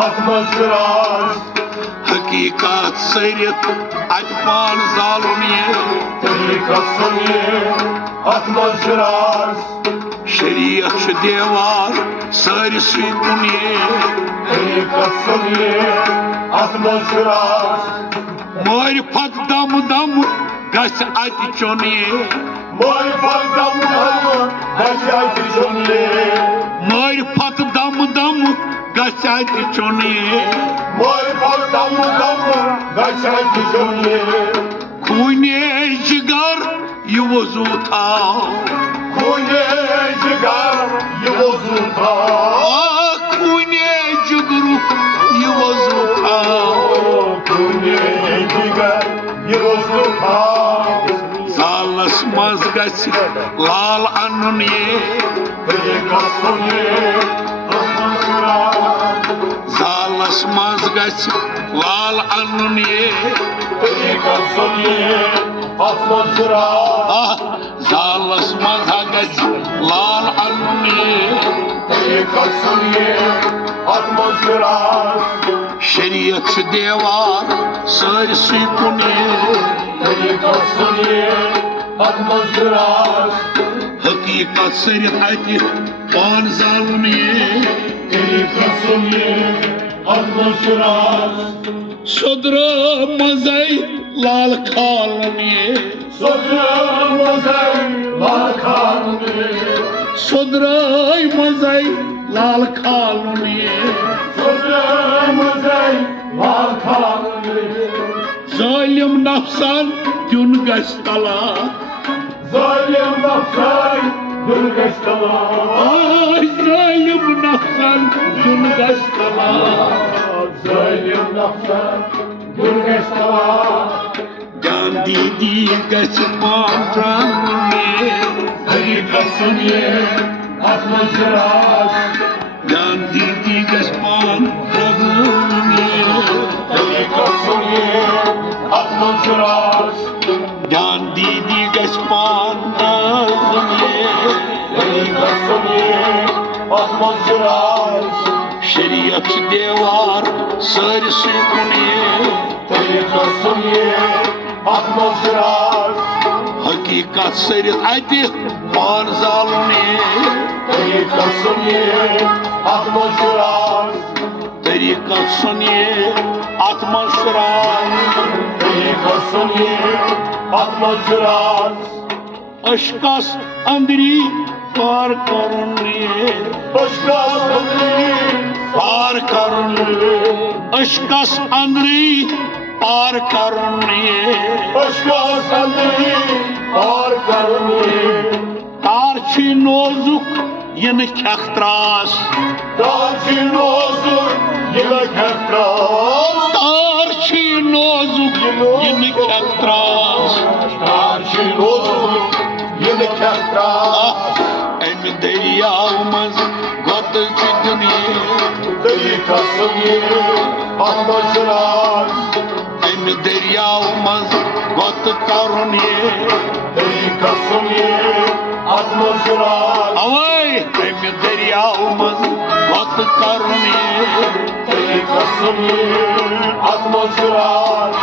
atmosferas, हकीकत सरित अत पान जालुन ये tariqat sunie, atmosferas, शरीयत छ देवार सारिसुई कुन ये tariqat sunie, atmosferas, मारिफत दम दम गस अत चुन ये marifat dam dam, gaşayt sunie, मारिफत दम दम गस अत चुन ये marifat dam dam, gaşayt sunie, खूने जिगर ये वजू था kune jigar yivozulta, खूने जिगरु ये वजू था kune jigar yivozulta, सालस मज गस लाल अन्न ये tariqat sunie, atmosferas, सालस मज गस लाल अन्न ये tariqat sunie, atmosferas, सालस मज गस लाल अन्न ये tariqat sunie, atmosferas, शरीयत छ देवार सारिसुई कुन ये tariqat sunie, atmosferas, हकीकत सरित अत पान जालुन ये tariqat sunie, atmosferas, सदरा मजै लाल खालन ये sodra mozai lakhanne, सदराय मजै लाल खालन ये sodra mozai lakhanne, जालिम नफसान दिन गस तला zalim nafsay durgestala, जालिम नफसान दिन गस तला zalim nafsay durgestala, जान दीदी गस पान tariqat sunie, atmosferas, जान दीदी गस पान tariqat sunie, atmosferas, जान दीदी गस पान tariqat sunie, atmosferas, शरीयत छ देवार सारिसुई कुन ये tariqat sunie, atmosferas, हकीकत सरित अत पान जालुन ये tariqat sunie, atmosferas, तरीकत सुनिए आत्मश्रान tariqat sunie, atmosferas, अशकस अंदरी पार करुन ये başka sandri, पार करुन अशकस अंदरी पार करुन ये başka sandri, par karni, तार छी नोजुक यन खख्त्रास dağcın olsun, yemek hektar, तार छी नोजुक यन खख्त्रास dağcın olsun, yemek hektar, अम दरियाव मज गोत छी दुनिया tariqat sunie, atmosferas, अम दरियाव मज गोत करुन ये tariqat sunie, atmosferas, अवै अम दरियाव मज गोत करुन ये tariqat sunie, atmosferas,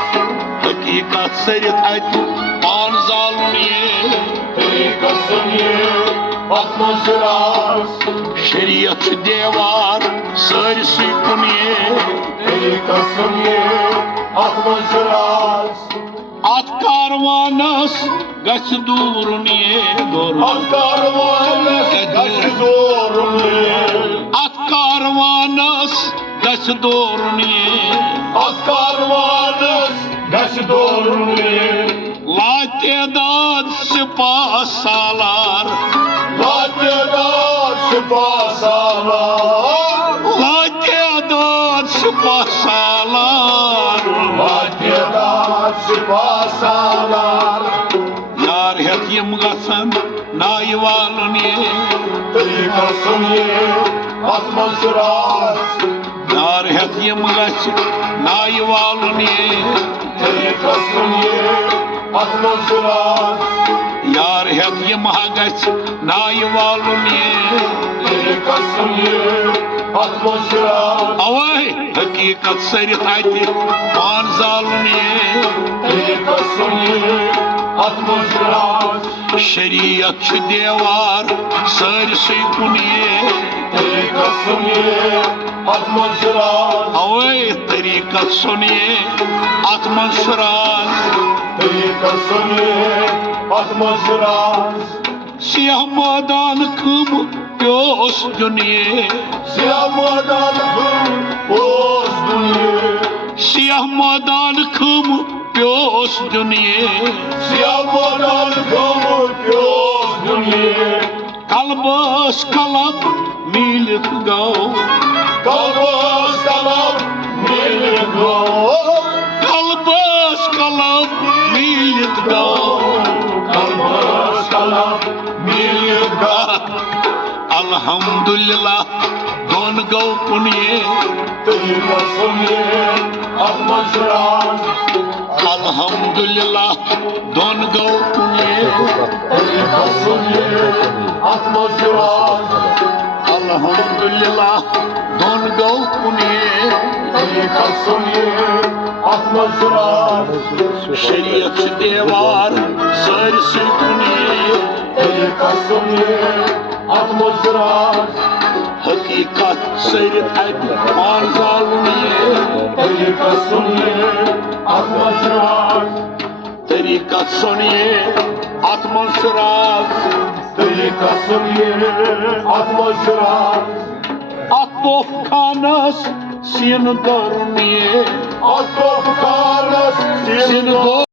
हकीकत सरित अत पान जालुन ये tariqat sunie, atmosferas, शरीयत छ देवार सारिसुई कुन ये tariqat sunie, atmosferas, अत कारवानस गछ दूरुन ये atkarvanes kaçıdorunlu, अत कारवानस गछ दूरुन ये atkarvanes kaçıdorunlu, लातेदाद सिपाह सालार lateda şifasalar, लातेदाद सिपाह सालार lateda şifasalar, यार हेत यम गसन नाय वालन ये tariqat sunie, atmosferas, यार हेत यम गस नाय वालन ये tariqat sunie, atmosferas, यार हेत यम गस नाय वालन ये tariqat sunie, atmosferas, अवै हकीकत सर हति पान जालुन ये तरीका सुनिए आत्मविश्वास शरीयत छ देवार सारसै कुन ये तरीका सुनिए आत्मविश्वास अवै तरीकत सुनिए आत्मसराज तरीका सुनिए आत्मविश्वास सियाह मैदान कम प्योस दुनिये सियामदान हम ओस दुनिये सियाह मैदान कम प्योस दुनिये सियामदान हम ओस दुनिये कलबस कलब मिलित गो कलबस कलब मिल गो कलबस कलब मिलित गो कलबस कलब मिल गो अल्हम्दुलिल्लाह दोन गो कुनिये तरीका सुनिए आत्मविश्वास अल्हम्दुलिल्लाह दोन गो कुनिये तरीका सुनिए आत्मविश्वास अल्हम्दुलिल्लाह दोन गो कुनिये तरीका सुनिए आत्मविश्वास शरीयत देवार सारसै कुनिये तरीका सुनिए आत्मविश्वास हकीकत सर हति पान जालुन ये तरीका सुनिए आत्मविश्वास तरीकत सुनिए आत्मसराज तरीका सुनिए आत्मविश्वास अतोफ खानस सीन दरुन ये आत्मविश्वास सीन